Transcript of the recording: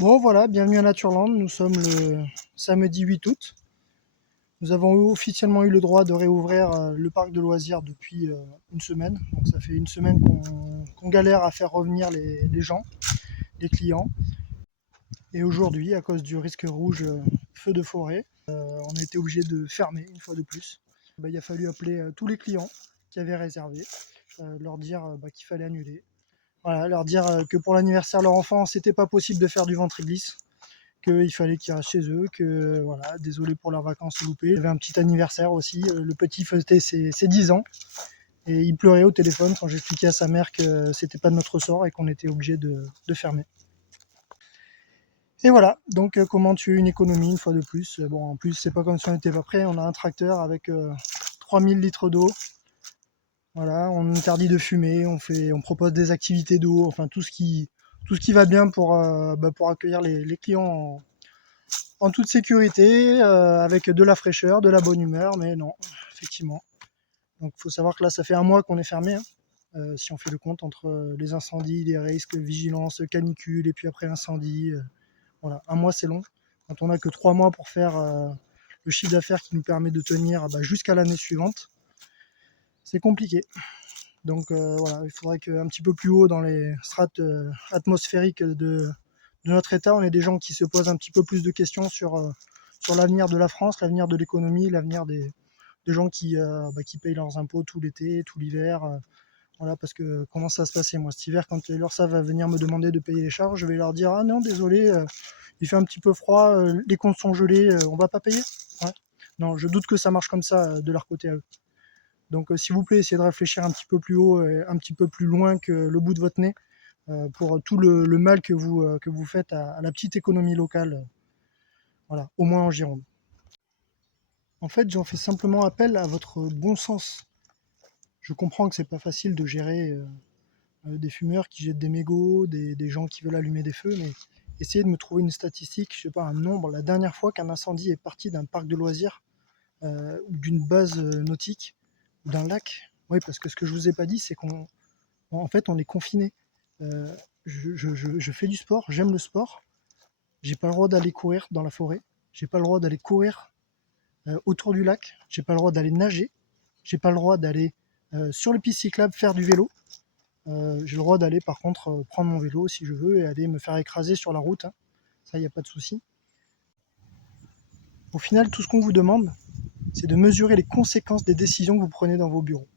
Bon voilà, bienvenue à Natureland, nous sommes le samedi 8 août. Nous avons officiellement eu le droit de réouvrir le parc de loisirs depuis une semaine. Donc ça fait une semaine qu'on galère à faire revenir les gens, les clients. Et aujourd'hui, à cause du risque rouge feu de forêt, on a été obligé de fermer une fois de plus. Il a fallu appeler tous les clients qui avaient réservé, leur dire qu'il fallait annuler. Voilà, leur dire que pour l'anniversaire de leur enfant, c'était pas possible de faire du ventre glisse, qu'il fallait qu'ils restent chez eux, que voilà, désolé pour leurs vacances loupées. Il y avait un petit anniversaire aussi, le petit fêtait ses 10 ans et il pleurait au téléphone quand j'expliquais à sa mère que c'était pas de notre sort et qu'on était obligé de fermer. Et voilà, donc comment tuer une économie une fois de plus. Bon, en plus, c'est pas comme si on n'était pas prêt, on a un tracteur avec 3000 litres d'eau. Voilà, on interdit de fumer, on propose des activités d'eau, enfin tout ce qui va bien pour accueillir les clients en toute sécurité, avec de la fraîcheur, de la bonne humeur, mais non, effectivement. Donc il faut savoir que là, ça fait un mois qu'on est fermé, hein, si on fait le compte entre les incendies, les risques, vigilance, canicule, et puis après incendie. Voilà, un mois c'est long. Quand on n'a que 3 mois pour faire le chiffre d'affaires qui nous permet de tenir jusqu'à l'année suivante, c'est compliqué. Donc voilà, il faudrait qu'un petit peu plus haut dans les strates atmosphériques de notre État, on ait des gens qui se posent un petit peu plus de questions sur l'avenir de la France, l'avenir de l'économie, l'avenir des gens qui payent leurs impôts tout l'été, tout l'hiver. Voilà, parce que comment ça va se passer moi cet hiver quand l'URSSAF va venir me demander de payer les charges, je vais leur dire ah non désolé, il fait un petit peu froid, les comptes sont gelés, on va pas payer. Ouais. Non, je doute que ça marche comme ça de leur côté à eux. Donc s'il vous plaît, essayez de réfléchir un petit peu plus haut et un petit peu plus loin que le bout de votre nez pour tout le mal que vous faites à la petite économie locale, voilà, au moins en Gironde. En fait, j'en fais simplement appel à votre bon sens. Je comprends que c'est pas facile de gérer des fumeurs qui jettent des mégots, des gens qui veulent allumer des feux, mais essayez de me trouver une statistique, je sais pas, un nombre. La dernière fois qu'un incendie est parti d'un parc de loisirs ou d'une base nautique ou d'un lac, oui, parce que ce que je vous ai pas dit, c'est qu'en fait, on est confiné. Euh, je fais du sport, j'aime le sport. J'ai pas le droit d'aller courir dans la forêt. J'ai pas le droit d'aller courir autour du lac. J'ai pas le droit d'aller nager. J'ai pas le droit d'aller sur le piste cyclable faire du vélo. J'ai le droit d'aller par contre prendre mon vélo si je veux et aller me faire écraser sur la route, hein. Ça, il n'y a pas de souci. Au final, tout ce qu'on vous demande, c'est de mesurer les conséquences des décisions que vous prenez dans vos bureaux.